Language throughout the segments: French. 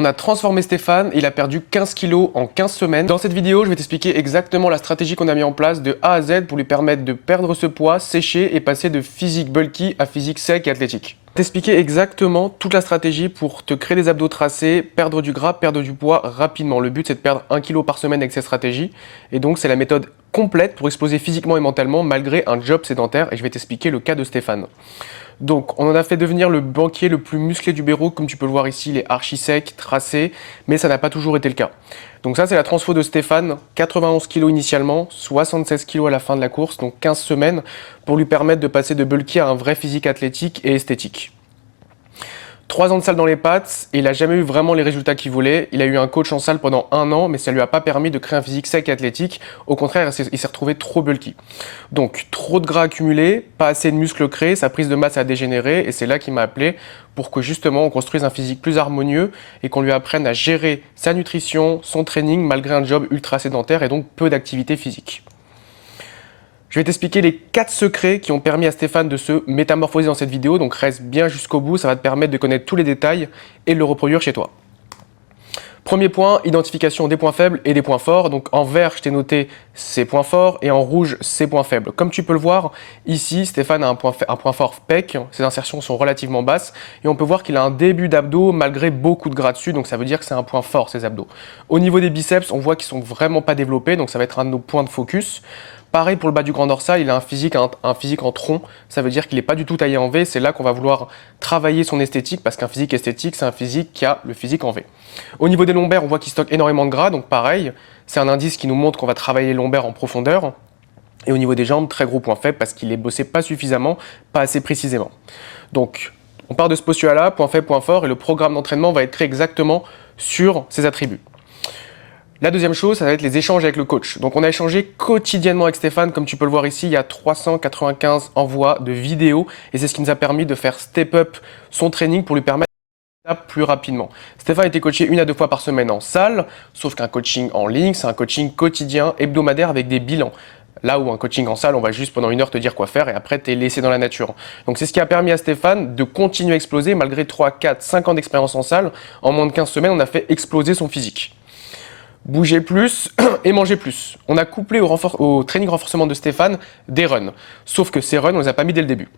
On a transformé Stéphane et il a perdu 15 kilos en 15 semaines. Dans cette vidéo, je vais t'expliquer exactement la stratégie qu'on a mis en place de A à Z pour lui permettre de perdre ce poids, sécher et passer de physique bulky à physique sec et athlétique. T'expliquer exactement toute la stratégie pour te créer des abdos tracés, perdre du gras, perdre du poids rapidement. Le but, c'est de perdre 1 kg par semaine avec cette stratégie. Et donc, c'est la méthode complète pour exploser physiquement et mentalement malgré un job sédentaire. Et je vais t'expliquer le cas de Stéphane. Donc, on en a fait devenir le banquier le plus musclé du bureau, comme tu peux le voir ici, il est archi sec, tracé, mais ça n'a pas toujours été le cas. Donc ça, c'est la transfo de Stéphane, 91 kg initialement, 76 kg à la fin de la course, donc 15 semaines, pour lui permettre de passer de bulky à un vrai physique athlétique et esthétique. 3 ans de salle dans les pattes, et il n'a jamais eu vraiment les résultats qu'il voulait. Il a eu un coach en salle pendant 1 an, mais ça ne lui a pas permis de créer un physique sec et athlétique. Au contraire, il s'est retrouvé trop bulky. Donc, trop de gras accumulé, pas assez de muscles créés, sa prise de masse a dégénéré, et c'est là qu'il m'a appelé pour que justement on construise un physique plus harmonieux et qu'on lui apprenne à gérer sa nutrition, son training, malgré un job ultra sédentaire et donc peu d'activité physique. Je vais t'expliquer les 4 secrets qui ont permis à Stéphane de se métamorphoser dans cette vidéo, donc reste bien jusqu'au bout, ça va te permettre de connaître tous les détails et de le reproduire chez toi. Premier point, identification des points faibles et des points forts. Donc en vert, je t'ai noté ses points forts et en rouge, ses points faibles. Comme tu peux le voir, ici, Stéphane a un point fort pec, ses insertions sont relativement basses et on peut voir qu'il a un début d'abdos malgré beaucoup de gras dessus, donc ça veut dire que c'est un point fort, ces abdos. Au niveau des biceps, on voit qu'ils sont vraiment pas développés, donc ça va être un de nos points de focus. Pareil pour le bas du grand dorsal, il a un physique en tronc, ça veut dire qu'il n'est pas du tout taillé en V, c'est là qu'on va vouloir travailler son esthétique, parce qu'un physique esthétique, c'est un physique qui a le physique en V. Au niveau des lombaires, on voit qu'il stocke énormément de gras, donc pareil, c'est un indice qui nous montre qu'on va travailler les lombaires en profondeur. Et au niveau des jambes, très gros point faible, parce qu'il est bossé pas suffisamment, pas assez précisément. Donc, on part de ce postulat-là, point faible, point fort, et le programme d'entraînement va être créé exactement sur ces attributs. La deuxième chose, ça va être les échanges avec le coach. Donc on a échangé quotidiennement avec Stéphane, comme tu peux le voir ici, il y a 395 envois de vidéos et c'est ce qui nous a permis de faire step up son training pour lui permettre d'aller plus rapidement. Stéphane a été coaché 1 à 2 fois par semaine en salle, sauf qu'un coaching en ligne, c'est un coaching quotidien, hebdomadaire avec des bilans. Là où un coaching en salle, on va juste pendant 1 heure te dire quoi faire et après t'es laissé dans la nature. Donc c'est ce qui a permis à Stéphane de continuer à exploser malgré 3, 4, 5 ans d'expérience en salle. En moins de 15 semaines, on a fait exploser son physique. Bouger plus et manger plus. On a couplé au training renforcement de Stéphane des runs. Sauf que ces runs, on les a pas mis dès le début.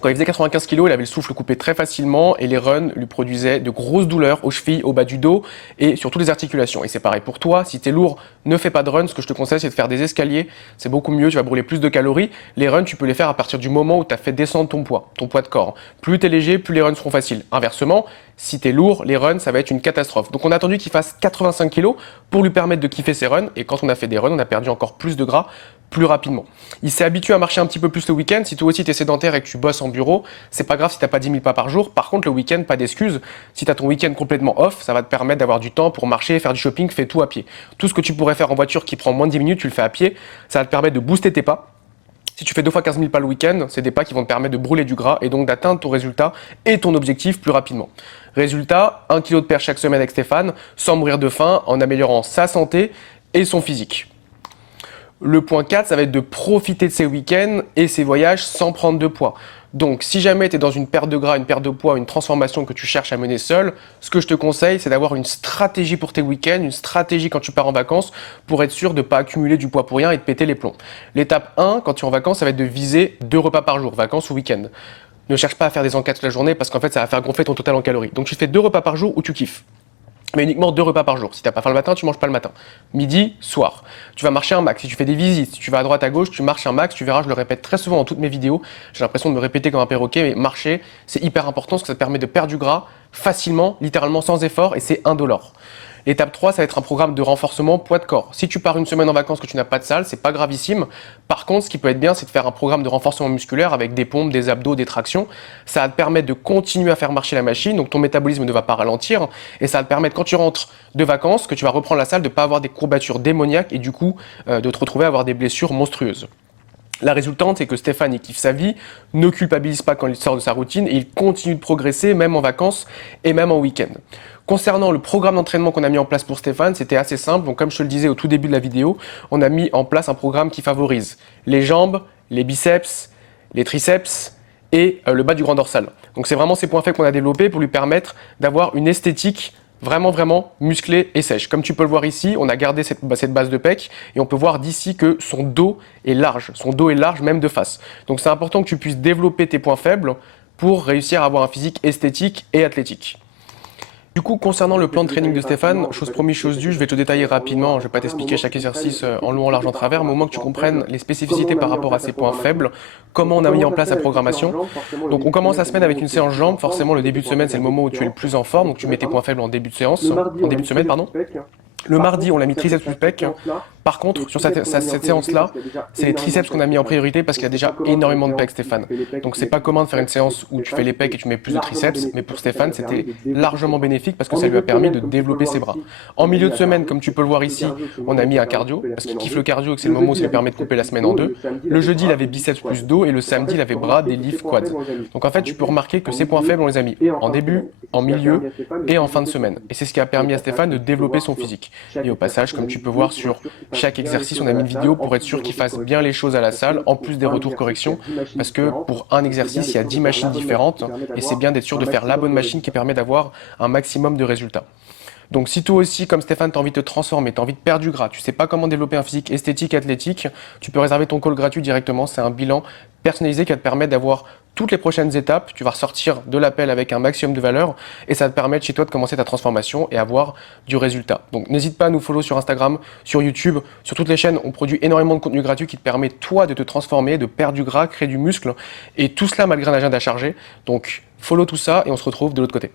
Quand il faisait 95 kg, il avait le souffle coupé très facilement et les runs lui produisaient de grosses douleurs aux chevilles, au bas du dos et surtout les articulations. Et c'est pareil pour toi, si tu es lourd, ne fais pas de run. Ce que je te conseille, c'est de faire des escaliers. C'est beaucoup mieux, tu vas brûler plus de calories. Les runs, tu peux les faire à partir du moment où tu as fait descendre ton poids de corps. Plus tu es léger, plus les runs seront faciles. Inversement, si tu es lourd, les runs, ça va être une catastrophe. Donc on a attendu qu'il fasse 85 kg pour lui permettre de kiffer ses runs. Et quand on a fait des runs, on a perdu encore plus de gras plus rapidement. Il s'est habitué à marcher un petit peu plus le week-end. Si toi aussi tu es sédentaire et que tu bosses en bureau, c'est pas grave si tu n'as pas 10 000 pas par jour. Par contre, le week-end, pas d'excuses. Si tu as ton week-end complètement off, ça va te permettre d'avoir du temps pour marcher, faire du shopping, fais tout à pied. Tout ce que tu pourrais faire en voiture qui prend moins de 10 minutes, tu le fais à pied. Ça va te permettre de booster tes pas. Si tu fais 2 fois 15 000 pas le week-end, c'est des pas qui vont te permettre de brûler du gras et donc d'atteindre ton résultat et ton objectif plus rapidement. Résultat, 1 kg de perte chaque semaine avec Stéphane, sans mourir de faim, en améliorant sa santé et son physique. Le point 4, ça va être de profiter de ses week-ends et ses voyages sans prendre de poids. Donc, si jamais tu es dans une perte de gras, une perte de poids, une transformation que tu cherches à mener seul, ce que je te conseille, c'est d'avoir une stratégie pour tes week-ends, une stratégie quand tu pars en vacances pour être sûr de ne pas accumuler du poids pour rien et de péter les plombs. L'étape 1, quand tu es en vacances, ça va être de viser 2 repas par jour, vacances ou week-end. Ne cherche pas à faire des encas toute la journée parce qu'en fait, ça va faire gonfler ton total en calories. Donc, tu fais 2 repas par jour où tu kiffes. Mais uniquement 2 repas par jour. Si tu n'as pas faim le matin, tu manges pas le matin. Midi, soir. Tu vas marcher un max. Si tu fais des visites, si tu vas à droite, à gauche, tu marches un max. Tu verras, je le répète très souvent dans toutes mes vidéos. J'ai l'impression de me répéter comme un perroquet, mais marcher, c'est hyper important parce que ça te permet de perdre du gras facilement, littéralement sans effort, et c'est indolore. L'étape 3, ça va être un programme de renforcement poids de corps. Si tu pars une semaine en vacances que tu n'as pas de salle, c'est pas gravissime. Par contre, ce qui peut être bien, c'est de faire un programme de renforcement musculaire avec des pompes, des abdos, des tractions. Ça va te permettre de continuer à faire marcher la machine, donc ton métabolisme ne va pas ralentir. Et ça va te permettre, quand tu rentres de vacances, que tu vas reprendre la salle, de ne pas avoir des courbatures démoniaques et du coup de te retrouver à avoir des blessures monstrueuses. La résultante, c'est que Stéphane, il kiffe sa vie, ne culpabilise pas quand il sort de sa routine et il continue de progresser, même en vacances et même en week-end. Concernant le programme d'entraînement qu'on a mis en place pour Stéphane, c'était assez simple. Donc, comme je te le disais au tout début de la vidéo, on a mis en place un programme qui favorise les jambes, les biceps, les triceps et le bas du grand dorsal. Donc, c'est vraiment ces points faibles qu'on a développés pour lui permettre d'avoir une esthétique vraiment musclé et sèche. Comme tu peux le voir ici, on a gardé cette base de pec et on peut voir d'ici que son dos est large. Son dos est large même de face. Donc c'est important que tu puisses développer tes points faibles pour réussir à avoir un physique esthétique et athlétique. Du coup, concernant le plan de training de Stéphane, chose promise, chose due, je vais te détailler rapidement, je vais pas t'expliquer chaque exercice en long, en large, en travers, mais au moins que tu comprennes les spécificités par rapport à ses points faibles, comment on a mis en place la programmation. Donc on commence la semaine avec une séance jambes, forcément le début de semaine c'est le moment où tu es le plus en forme, donc tu mets tes points faibles en début de séance, en début de semaine, pardon. Le mardi, on l'a mis triceps plus pec. Par contre, sur cette séance-là, c'est les triceps qu'on a mis en priorité parce qu'il y a déjà énormément de pecs, Stéphane. Donc c'est pas commun de faire une séance où tu fais les pecs et tu mets plus de triceps, mais pour Stéphane, c'était largement bénéfique parce que ça lui a permis de développer ses bras. En milieu de semaine, comme tu peux le voir ici, on a mis un cardio parce qu'il kiffe le cardio et que c'est le moment où ça lui permet de couper la semaine en deux. Le jeudi, il avait biceps plus dos et le samedi, il avait bras, des lifts, quads. Donc en fait, tu peux remarquer que ses points faibles, on les a mis en début, en milieu et en fin de semaine. Et c'est ce qui a permis à Stéphane de développer son physique. Et au passage, comme tu peux voir sur chaque exercice, on a mis une vidéo pour être sûr qu'il fasse bien les choses à la salle, en plus des retours corrections, parce que pour un exercice, il y a 10 machines différentes, et c'est bien d'être sûr de faire la bonne machine qui permet d'avoir un maximum de résultats. Donc si toi aussi, comme Stéphane, tu as envie de te transformer, tu as envie de perdre du gras, tu sais pas comment développer un physique esthétique, athlétique, tu peux réserver ton call gratuit directement. C'est un bilan personnalisé qui va te permettre d'avoir toutes les prochaines étapes. Tu vas ressortir de l'appel avec un maximum de valeur et ça va te permettre chez toi de commencer ta transformation et avoir du résultat. Donc n'hésite pas à nous follow sur Instagram, sur YouTube, sur toutes les chaînes. On produit énormément de contenu gratuit qui te permet toi de te transformer, de perdre du gras, créer du muscle et tout cela malgré un agenda chargé. Donc follow tout ça et on se retrouve de l'autre côté.